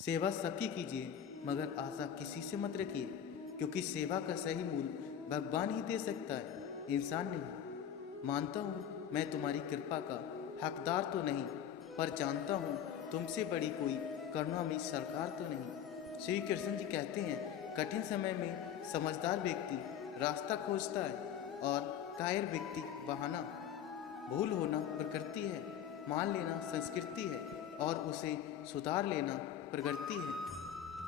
सेवा सबकी कीजिए मगर आशा किसी से मत रखिए, क्योंकि सेवा का सही मूल भगवान ही दे सकता है, इंसान नहीं। मानता हूँ मैं तुम्हारी कृपा का हकदार तो नहीं, पर जानता हूँ तुमसे बड़ी कोई करुणामयी सरकार तो नहीं। श्री कृष्ण जी कहते हैं, कठिन समय में समझदार व्यक्ति रास्ता खोजता है और कायर व्यक्ति बहाना। भूल होना प्रकृति है, मान लेना संस्कृति है और उसे सुधार लेना प्रगति है।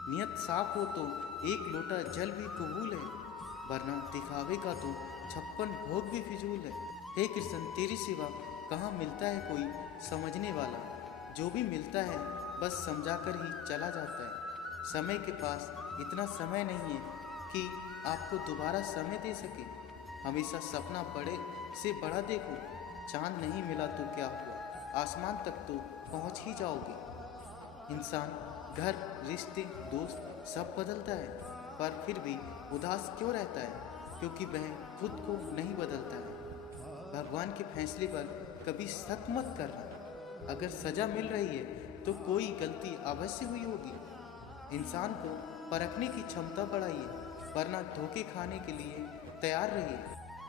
नियत साफ हो तो एक लोटा जल भी कबूल है, वरना दिखावे का तो 56 भोग भी फिजूल है। हे कृष्ण तेरी सिवा कहाँ मिलता है कोई समझने वाला, जो भी मिलता है बस समझाकर ही चला जाता है। समय के पास इतना समय नहीं है कि आपको दोबारा समय दे सके। हमेशा सपना बड़े से बड़ा देखो, चांद नहीं मिला तो क्या हुआ, आसमान तक तो पहुंच ही जाओगे। इंसान घर, रिश्ते, दोस्त सब बदलता है, पर फिर भी उदास क्यों रहता है? क्योंकि वह खुद को नहीं बदलता है। भगवान के फैसले पर कभी शक मत करना। अगर सजा मिल रही है तो कोई गलती अवश्य हुई होगी। इंसान को परखने की क्षमता बढ़ाइए, वरना धोखे खाने के लिए तैयार रहिए।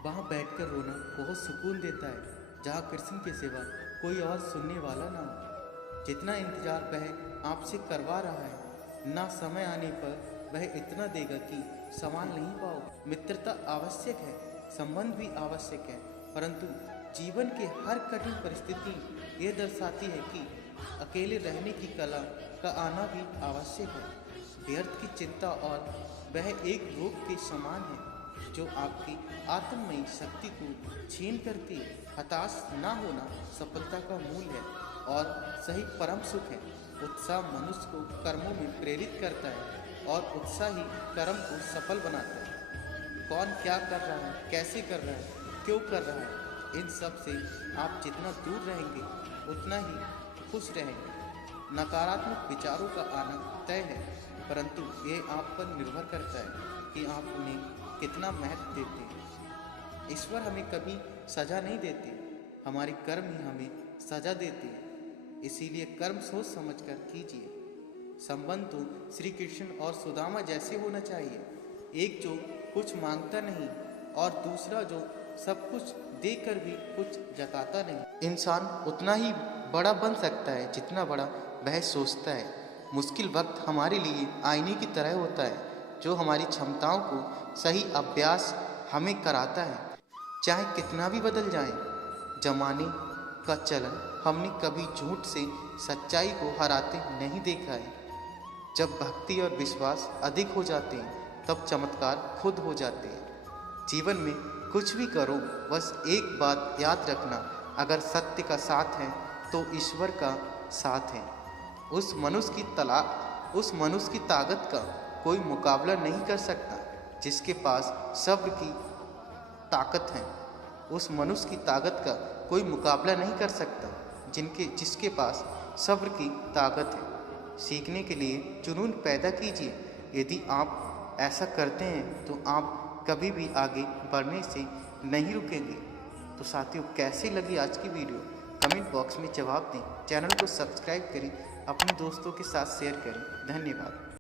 वहाँ बैठकर रोना बहुत सुकून देता है, जहाँ कृष्ण के सिवा कोई और सुनने वाला ना हो। जितना इंतजार वह आपसे करवा रहा है, ना समय आने पर वह इतना देगा कि संभाल नहीं पाओ। मित्रता आवश्यक है, संबंध भी आवश्यक है, परंतु जीवन के हर कठिन परिस्थिति ये दर्शाती है कि अकेले रहने की कला का आना भी आवश्यक है। व्यर्थ की चिंता और वह एक रोग के समान है जो आपकी आत्ममयी शक्ति को छीन करती है। हताश ना होना सफलता का मूल है और सही परम सुख है। उत्साह मनुष्य को कर्मों में प्रेरित करता है और उत्साह ही कर्म को सफल बनाता है। कौन क्या कर रहा है, कैसे कर रहा है, क्यों कर रहा है, इन सब से आप जितना दूर रहेंगे उतना ही खुश रहेंगे। नकारात्मक विचारों का आना तय है, परंतु ये आप पर निर्भर करता है कि आप उन्हें कितना महत्व देते हैं। ईश्वर हमें कभी सजा नहीं देते, हमारे कर्म ही हमें सजा देते हैं। इसीलिए कर्म सोच समझकर कीजिए। संबंध तो श्री कृष्ण और सुदामा जैसे होना चाहिए, एक जो कुछ मांगता नहीं और दूसरा जो सब कुछ देकर भी कुछ जताता नहीं। इंसान उतना ही बड़ा बन सकता है जितना बड़ा वह सोचता है। मुश्किल वक्त हमारे लिए आईने की तरह होता है, जो हमारी क्षमताओं को सही अभ्यास हमें कराता है। चाहे कितना भी बदल जाए जमाने का चलन, हमने कभी झूठ से सच्चाई को हराते नहीं देखा है। जब भक्ति और विश्वास अधिक हो जाते हैं तब चमत्कार खुद हो जाते हैं। जीवन में कुछ भी करो, बस एक बात याद रखना, अगर सत्य का साथ है तो ईश्वर का साथ है। उस मनुष्य की ताकत का कोई मुकाबला नहीं कर सकता जिसके पास सब्र की ताकत है। उस मनुष्य की ताकत का कोई मुकाबला नहीं कर सकता जिसके पास सब्र की ताकत है। सीखने के लिए जुनून पैदा कीजिए। यदि आप ऐसा करते हैं तो आप कभी भी आगे बढ़ने से नहीं रुकेंगे। तो साथियों, कैसी लगी आज की वीडियो कमेंट बॉक्स में जवाब दें। चैनल को सब्सक्राइब करें, अपने दोस्तों के साथ शेयर करें। धन्यवाद।